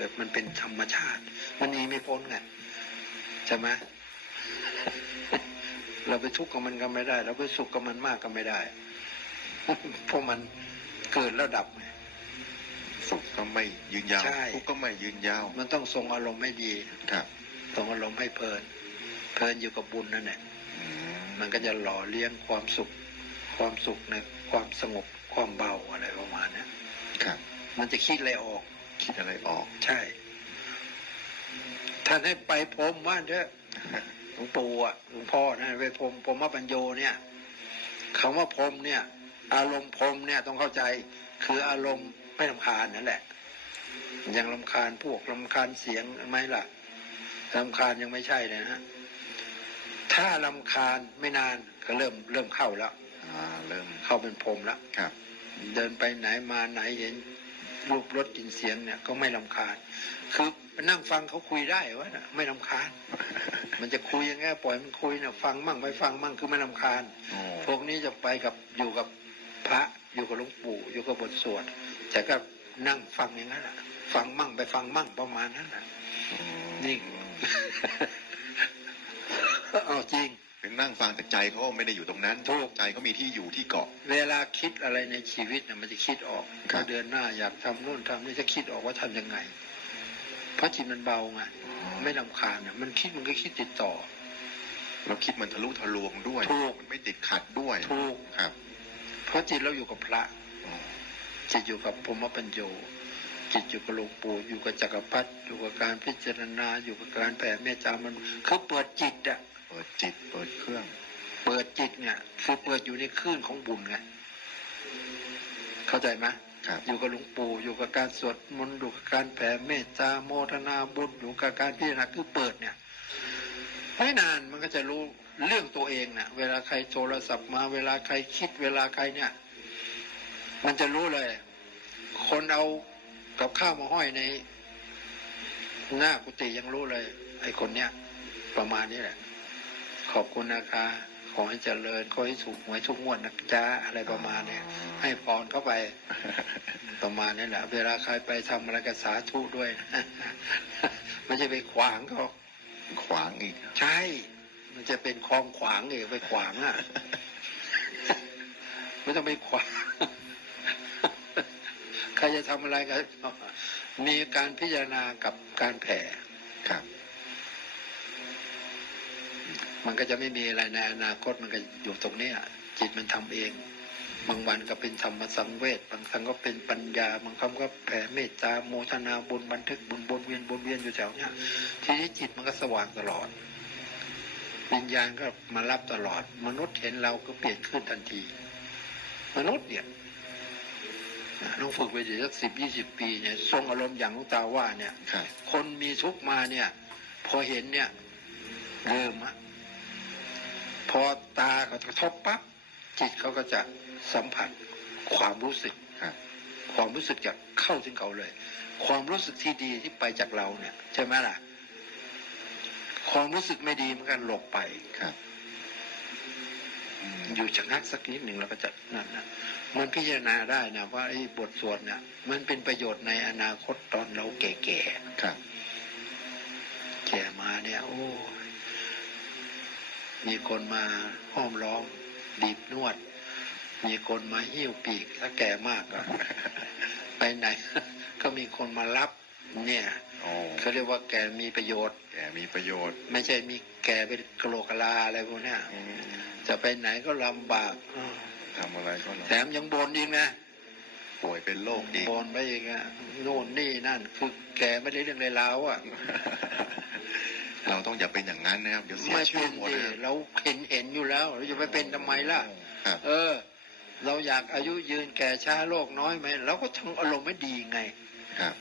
กิดมันเป็นธรรมชาติ มันหนีไม่พ้นไงใช่ไหมเราไปทุกข์กับมันก็ไม่ได้ เราไปสุขกับมันมากก็ไม่ได้เพราะมันเกิดแล้วดับไงสุขก็ไม่ยืนยาวใช่ทุกข์ก็ไม่ยืนยาว มันต้องทรงอารมณ์ให้ดีครับทรงอารมณ์ให้เพลิน เพลินอยู่กับบุญนั่นแหละอืมมันก็จะหล่อเลี้ยงความสุข ความสุขในความสงบความเบาอะไรประมาณเนี้ยครับ มันจะคิดอะไรออก คิดอะไรออก ใช่ ท่านให้ไปพรมว่าเถอะหลวงปู่อะหลวงพ่อนะไปพรมพรหมปัญโยเนี่ยคำว่าพรมเนี่ย อารมณ์พรมเนี่ยต้องเข้าใจ คืออารมณ์ไม่ลำคาญนั่นแหละ ยังลำคาญพวกลำคาญเสียงไหมล่ะลำคาญยังไม่ใช่เลยนะถ้าลำคาญไม่นานก็เริ่มเริ่มเข้าแล้วอ่าเริ่มเข้าเป็นพรมแล้วครับ เดินไปไหนมาไหนเห็น รูปรสกลิ่นเสียงเนี่ยก็ไม่ลำคาญคือไปนั่งฟังเขาคุยได้วะนะไม่ลำคาญ มันจะคุยยังไงปล่อยมันคุยเนี่ยฟังมั่งไม่ฟังมั่งคือไม่ลำคาญโอ้พวกนี้จะไปกับอยู่กับพระอยู่กับหลวงปู่อยู่กับบทสวดแต่ก็นั่งฟังอย่างนั้นแหละฟังมั่งไปฟังมั่งประมาณนั้นแหละนี่เอาจริงเป็ นนั่งฟังแต่ใจเขาไม่ได้อยู่ตรงนั้นถูกใจเขามีที่อยู่ที่เกาะ เวลาคิดอะไรในชีวิตเนี่ยมันจะคิดออกครับถ้าเดือนหน้าอยากทำโน่นทำนี่จะคิดออกว่าทำยังไง เพราะจิตมันเบาไงไม่ลำคาญน่ะมันคิดมันก็คิดติดต่อ เราคิดมันทะลุทะลวงด้วยถูกมันไม่ติดขัดด้วยถูกครับ เพราะจิตเราอยู่กับพระอ๋อจิตอยู่กับพรหมปัญโย จิตอยู่กับหลวงปู่อยู่กับจักรพรรดิอยู่กับการพิจารณาอยู่กับการแผ่เมตตามันคือเปิดจิตอะเปิดจิตเปิดเครื่อง เปิดจิตเนี่ยคือเปิดอยู่ในคลื่นของบุญไงเข้าใจไหมครับอยู่กับหลวงปู่อยู่กับการสวดมนต์อยู่กับการแผ่เมตตาโมทนาบุญอยู่กับการพิจารณาคือเปิดเนี่ยไม่นานมันก็จะรู้เรื่องตัวเองนะเวลาใครโทรศัพท์มาเวลาใครคิดเวลาใครเนี่ย มันจะรู้เลย คนเอา กับข้าวมาห้อยในหน้ากุฏิยังรู้เลย ไอ้คนเนี้ยประมาณนี้แหละ ขอบคุณนะคะ ขอให้เจริญขอให้ถูกหวยทุกงวดนะจ๊ะอะไรประมาณเนี้ยให้พรเข้าไป ประมาณนี้แหละ เวลาใครไปทำอะไรก็สาธุด้วยนะไม่ใช่ไปขวางเขาขวางอีก ใช่ มันจะเป็นคลองขวางเองไปขวางอะไม่ต้องไปขวางใครจะทำอะไรก็มีการพิจารณากับการแผ่ครับ มันก็จะไม่มีอะไรในอนาคตมันก็อยู่ตรงเนี้ยจิตมันทำเอง บางวันก็เป็นธรรมสังเวชบางครั้งก็เป็นปัญญา บางครั้งก็แผ่เมตตาโมทนาบุญบันทึกบุญบนเวียนบนเวียนอยู่แถวเนี้ยทีนี้จิตมันก็สว่างตลอดวิญญาณก็มารับตลอด มนุษย์เห็นเราก็เปลี่ยนขึ้นทันที มนุษย์เนี่ย ลองฝึกไปดีสักสิบยี่สิบปีเนี่ยทรงอารมณ์อย่างหลุงตาว่าเนี่ยครับ คนมีทุกข์มาเนี่ย พอเห็นเนี่ยลืมอะพอตาเขากระทบปั๊บจิตเขาก็จะสัมผัสความรู้สึกครับ ความรู้สึกจะเข้าถึงเขาเลย ความรู้สึกที่ดีที่ไปจากเราเนี่ย ใช่ไหมล่ะ ความรู้สึกไม่ดีมันก็หลบไปครับ อืมอยู่ชะงักสักนิดหนึ่งแล้วก็จะนั่นนะมันพิจารณาได้นะว่าไอ้บทสวดเนี่ยมันเป็นประโยชน์ในอนาคตตอนเราแก่ๆครับ แก่มาเนี่ย โอ้ยมีคนมาห้อมล้อมบีบนวด มีคนมาหิ้วปีกถ้าแก่มากก็ไปไหน ก็มีคนมารับ เนี่ยโอ้เขาเรียกว่าแก่มีประโยชน์ แกมีประโยชน์ ไม่ใช่มีแก่เป็นกะโหลกกะลาอะไรพวกเนี้ยอืมจะไปไหนก็ลำบากอ้าวทำอะไรก็แถมยังบนอีกนะป่วยเป็นโรคอีกบนไปอีกอะโน่นนี่นั่น คือแก่ไม่ได้เรื่องเลยาวอะ เราต้องอย่าเป็นอย่างนั้นนะครับเดี๋ยวเสียไม่ชื่เป็อนหมดดินะครับเราเห็นเห็นอยู่แล้ว เราจะไปเป็นทำไมล่ะครับเออ เราอยากอายุยืนแก่ช้าโรคน้อยไหมเราก็ทำอารมณ์ไม่ดีไงครับ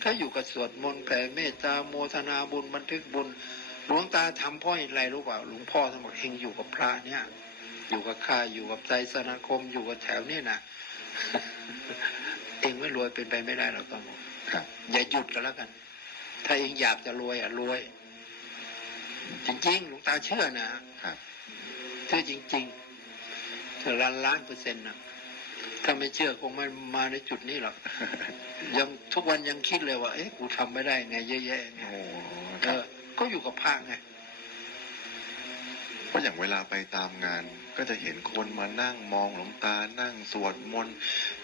ถ้าอยู่กับสวดมนต์แผ่เมตตาโมทนาบุญบันทึกบุญหลวงตาทำเพ่ออะไรรู้เปล่าหลวงพ่อท่านบอกเองอยู่กับพระเนี่ยอยู่กับข้าอยู่กับใจสนาคมอยู่กับแถวนี่นะเองไม่รวยเป็นไปไม่ได้เราต้องบอกครับอย่าหยุดกันแล้วกัน ถ้าเองอยากจะรวยอะรวย จริงๆหลวงตาเชื่อนะครับเชื่อจริงๆเธอล้านล้านเปอร์เซ็นต์นะ ถ้าไม่เชื่อคงไม่มาในจุดนี้หรอกยังทุกวันยังคิดเลยว่า เอ๊ะกูทำไม่ได้ไงเยอะแยะเนี่ยโอ้เอครับอก็อยู่กับพระไงเพราะอย่างเวลาไปตามงาน ก็จะเห็นคนมานั่งมองหลวงตา นั่งสวดมนต์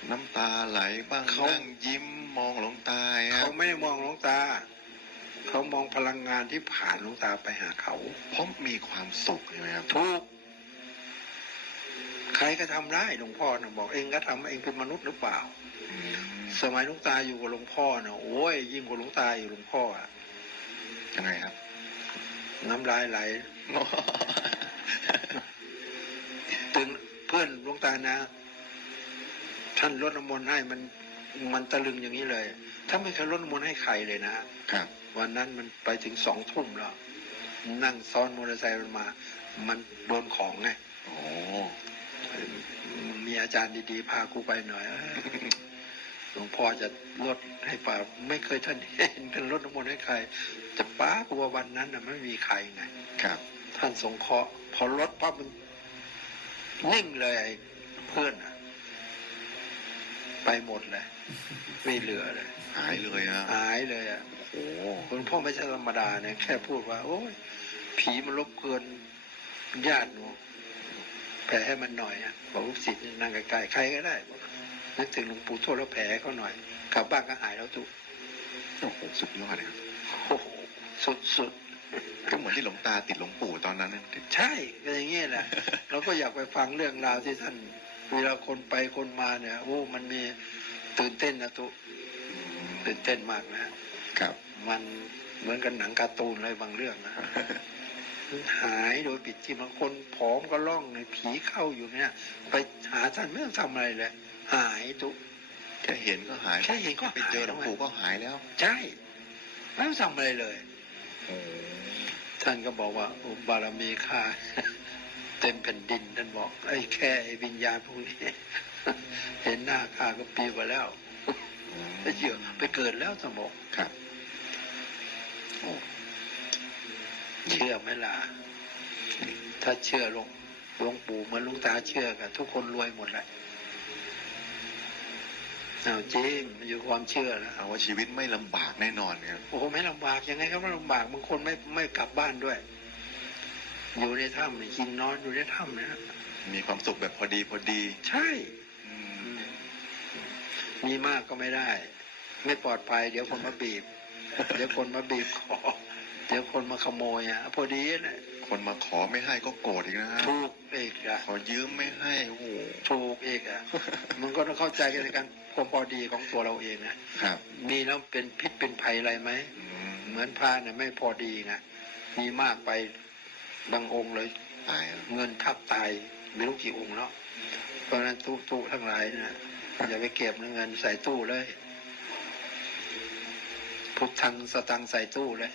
น้ำตาไหลบ้างเขานั่งยิ้มมองหลวงตาคเขารับไม่ได้มองหลวงตาเขามองพลังงานที่ผ่านหลวงตาไปหาเขาเพราะมีความสุขใช่ไหมครับทุก ใครก็ทำได้หลวงพ่อนะบอกเองก็ทำเองเป็นมนุษย์หรือเปล่าอืมสมัยหลวงตาอยู่กับหลวงพ่อนะโอ้ยยิ่งกว่าหลวงตาอยู่หลวงพ่ออะยังไงครับ น้ำลายไหลตึงเพื่อนหลวงตานะ ท่านรดน้ำมนต์ให้มันมันตะลึงอย่างนี้เลย ถ้าไม่เคยรดน้ำมนต์ให้ใครเลยนะครับ วันนั้นมันไปถึงสองทุ่มแล้ว นั่งซ้อนมอเตอร์ไซค์มันมา มันโดนของไงโอ้มี อาจารย์ดีๆ พากูไปหน่อยเออหลวงพ่อจะลดให้ป่าไม่เคยท่านเห็นท่านลดน้ำมนต์ให้ใคร จะป้ากูว่าวันนั้นน่ะไม่มีใครไงครับ ท่านสงเคราะห์พอลดปั๊บมันนิ่งเลยไอ้เพื่อนน่ะไปหมดเลย ไม่เหลือเลยหายเลยฮะหายเลยอะโอ้หลวงพ่อไม่ใช่ธรรมดาเนี่ยแค่พูดว่า โอ้ยผีมันรบเกินญาติหนู แผ่ให้มันหน่อยอะบอกลูกศิษย์นั่งใกล้ๆใครก็ได้บอกนึกถึงหลวงปู่ทวดแล้วแผ่ให้เขาหน่อยกลับบ้านก็หายแล้วทุกโอ้โหสุดยอดเลยครับโอ้โหสุดก็เหมือนที่หลวงตาติดหลวงปู่ตอนนั้นนะๆใช่ก็อย่างงี้แหละเราก็อยากไปฟังเรื่องราวที่ท่านเวลาคนไปคนมาเนี่ยโอ้มันมีตื่นเต้นนะทุกตื่นเต้นมากนะครับ มันเหมือนกับหนังการ์ตูนอะไรบางเรื่องนะ หายโดยปิดที่บางคนผอมก็ล่องในยผีเข้าอยู่เนี่ย ไปหาท่านไม่ต้องทำอะไรเลยหายทุกแค่เห็นก็หายแค่เห็นก็ไปเจอหลวงหายแล้วปู่ก็หายแล้ว ใช่ไม่ต้องทำอะไรเลยโอ้ท่านก็บอกว่าโอ้บารมีข้าเต็มแผ่นดินท่านบอกไอ้แค่ไอ้วิญญาณพวกนี้เห็นหน้าข้าก็ปีไปแล้วไปเชื่อไปเกิดแล้วสมองครับ ชื่อไหมล่ะ ถ้าเชื่อหลวงหลวงปู่เหมือนหลุงตาเชื่อกัน ทุกคนรวยหมดแหละเอาจริงมันอยู่ความเชื่อนะเอาว่าชีวิตไม่ลำบากแน่นอนครับโอ้โหไม่ลำบากยังไงก็ไม่ลำบากบางคนไม่ไม่กลับบ้านด้วย อยู่ในถ้ำนี่กินนอนอยู่ในถ้ำนะมีความสุขแบบพอดีพอดี ใช่อือืมมมีมากก็ไม่ได้ ไม่ปลอดภัย เดี๋ยวคนมาบีบ เดี๋ยวคนมาบีบคอเดี๋ยวคนมาขโมยอะพอดีนะคนมาขอไม่ให้ก็โกรธอีกนะฮะถูกเอกอะขอยืมไม่ให้โอ้โหถูกเอกอะมันก็ต้องเข้าใจกันในการความพอดีของตัวเราเองนะครับ มีแล้วเป็นพิษเป็นภัยอะไรไหมอืมเหมือนพระเนี่ยไม่พอดีไงมีมากไปบางองค์เลยตายแล้วเงินทับตายไม่รู้กี่องค์แล้วเพราะฉะนั้นตู้ตู้ทั้งหลายนะอย่าไปเก็บเงินใส่ตู้เลย พุทธังสตังใส่ตู้เลย